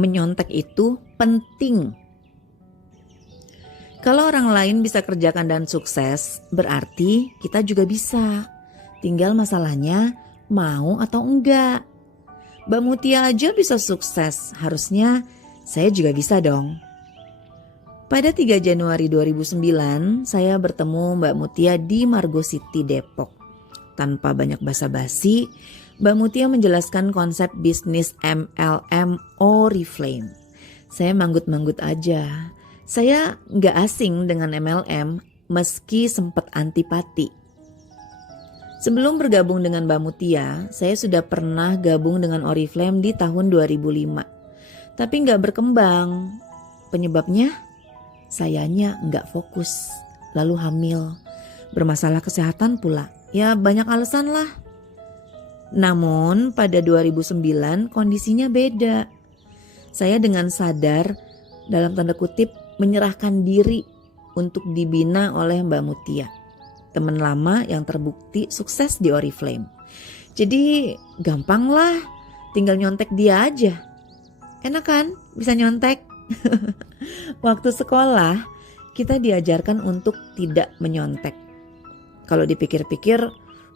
menyontek itu penting. Kalau orang lain bisa kerjakan dan sukses, berarti kita juga bisa. Tinggal masalahnya mau atau enggak. Mbak Mutia aja bisa sukses, harusnya saya juga bisa dong. Pada 3 Januari 2009, saya bertemu Mbak Mutia di Margo City, Depok. Tanpa banyak basa-basi, Mbak Mutia menjelaskan konsep bisnis MLM Oriflame. Saya manggut-manggut aja. Saya nggak asing dengan MLM meski sempat antipati. Sebelum bergabung dengan Mbak Mutia, saya sudah pernah gabung dengan Oriflame di tahun 2005. Tapi nggak berkembang. Penyebabnya? Sayanya nggak fokus, lalu hamil, bermasalah kesehatan pula. Ya banyak alasan lah. Namun pada 2009 kondisinya beda. Saya dengan sadar, dalam tanda kutip, menyerahkan diri untuk dibina oleh Mbak Mutia, teman lama yang terbukti sukses di Oriflame. Jadi gampang lah, tinggal nyontek dia aja. Enak kan bisa nyontek? Waktu sekolah kita diajarkan untuk tidak menyontek. Kalau dipikir-pikir,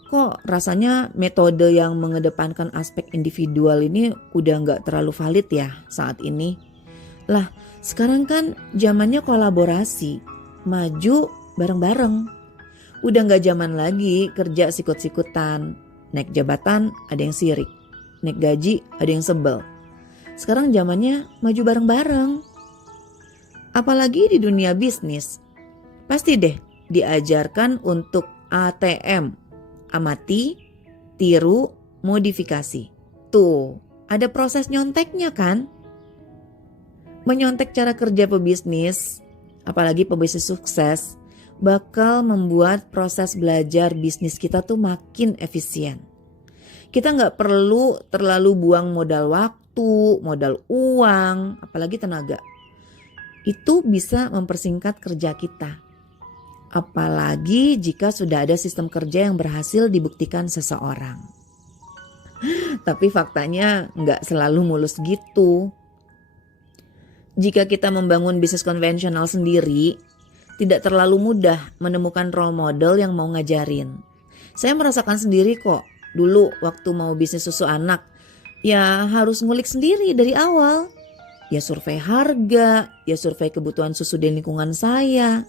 kok rasanya metode yang mengedepankan aspek individual ini udah gak terlalu valid ya saat ini. Lah, sekarang kan zamannya kolaborasi, maju bareng-bareng. Udah gak zaman lagi kerja sikut-sikutan, naik jabatan ada yang sirik, naik gaji ada yang sebel. Sekarang zamannya maju bareng-bareng. Apalagi di dunia bisnis, pasti deh diajarkan untuk ATM, amati, tiru, modifikasi. Tuh, ada proses nyonteknya kan? Menyontek cara kerja pebisnis, apalagi pebisnis sukses, bakal membuat proses belajar bisnis kita tuh makin efisien. Kita nggak perlu terlalu buang modal waktu, modal uang, apalagi tenaga. Itu bisa mempersingkat kerja kita. Apalagi jika sudah ada sistem kerja yang berhasil dibuktikan seseorang. Tapi faktanya nggak selalu mulus gitu. Jika kita membangun bisnis konvensional sendiri, tidak terlalu mudah menemukan role model yang mau ngajarin. Saya merasakan sendiri kok, dulu waktu mau bisnis susu anak, ya harus ngulik sendiri dari awal. Ya survei harga, ya survei kebutuhan susu di lingkungan saya.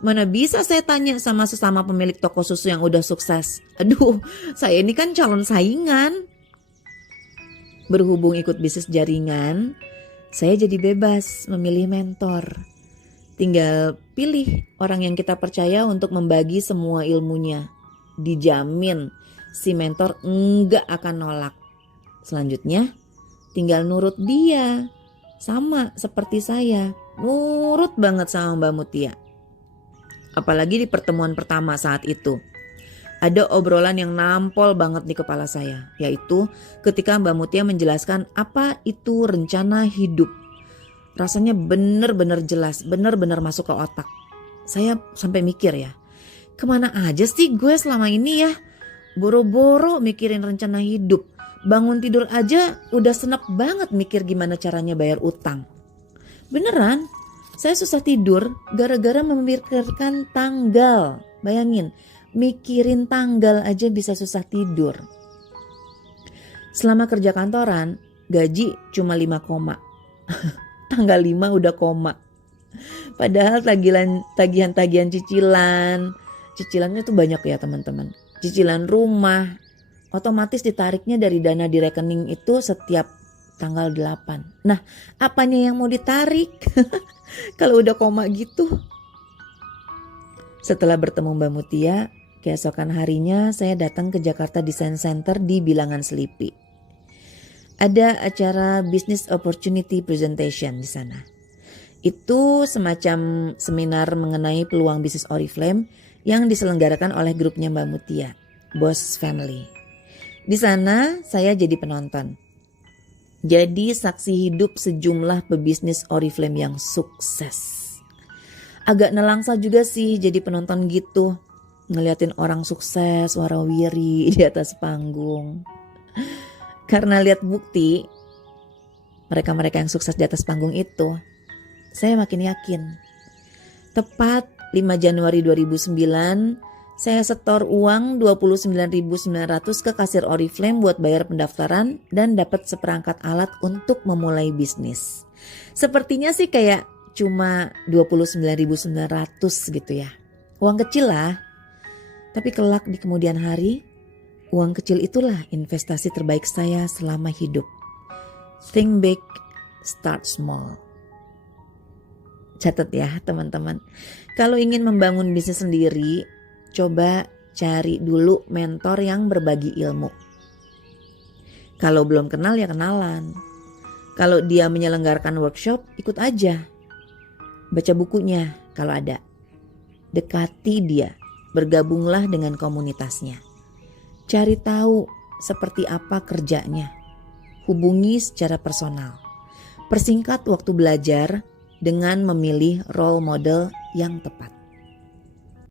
Mana bisa saya tanya sama sesama pemilik toko susu yang udah sukses. Aduh, saya ini kan calon saingan. Berhubung ikut bisnis jaringan, saya jadi bebas memilih mentor. Tinggal pilih orang yang kita percaya untuk membagi semua ilmunya. Dijamin si mentor enggak akan nolak. Selanjutnya tinggal nurut dia. Sama seperti saya, nurut banget sama Mbak Mutia. Apalagi di pertemuan pertama saat itu. Ada obrolan yang nampol banget di kepala saya, yaitu ketika Mbak Mutia menjelaskan apa itu rencana hidup. Rasanya benar-benar jelas, benar-benar masuk ke otak. Saya sampai mikir ya, kemana aja sih gue selama ini ya? Boro-boro mikirin rencana hidup. Bangun tidur aja udah senep banget mikir gimana caranya bayar utang. Beneran, saya susah tidur gara-gara memikirkan tanggal. Bayangin, mikirin tanggal aja bisa susah tidur. Selama kerja kantoran, gaji cuma 5 koma. Tanggal 5 udah koma. Padahal tagihan-tagihan cicilannya tuh banyak ya teman-teman. Cicilan rumah, otomatis ditariknya dari dana di rekening itu setiap tanggal 8. Nah, apanya yang mau ditarik? Kalau udah koma gitu. Setelah bertemu Mbak Mutia, keesokan harinya saya datang ke Jakarta Design Center di Bilangan Selipi. Ada acara Business Opportunity Presentation di sana. Itu semacam seminar mengenai peluang bisnis Oriflame yang diselenggarakan oleh grupnya Mbak Mutia, Boss Family. Di sana saya jadi penonton. Jadi saksi hidup sejumlah pebisnis Oriflame yang sukses. Agak nelangsa juga sih jadi penonton gitu. Ngeliatin orang sukses warawiri di atas panggung. Karena lihat bukti, mereka-mereka yang sukses di atas panggung itu, saya makin yakin. Tepat 5 Januari 2009, saya setor uang 29.900 ke kasir Oriflame buat bayar pendaftaran dan dapat seperangkat alat untuk memulai bisnis. Sepertinya sih kayak cuma 29.900 gitu ya. Uang kecil lah. Tapi kelak di kemudian hari, uang kecil itulah investasi terbaik saya selama hidup. Think big, start small. Catat ya teman-teman. Kalau ingin membangun bisnis sendiri, coba cari dulu mentor yang berbagi ilmu. Kalau belum kenal ya kenalan. Kalau dia menyelenggarakan workshop, ikut aja. Baca bukunya kalau ada. Dekati dia, bergabunglah dengan komunitasnya. Cari tahu seperti apa kerjanya. Hubungi secara personal. Persingkat waktu belajar dengan memilih role model yang tepat.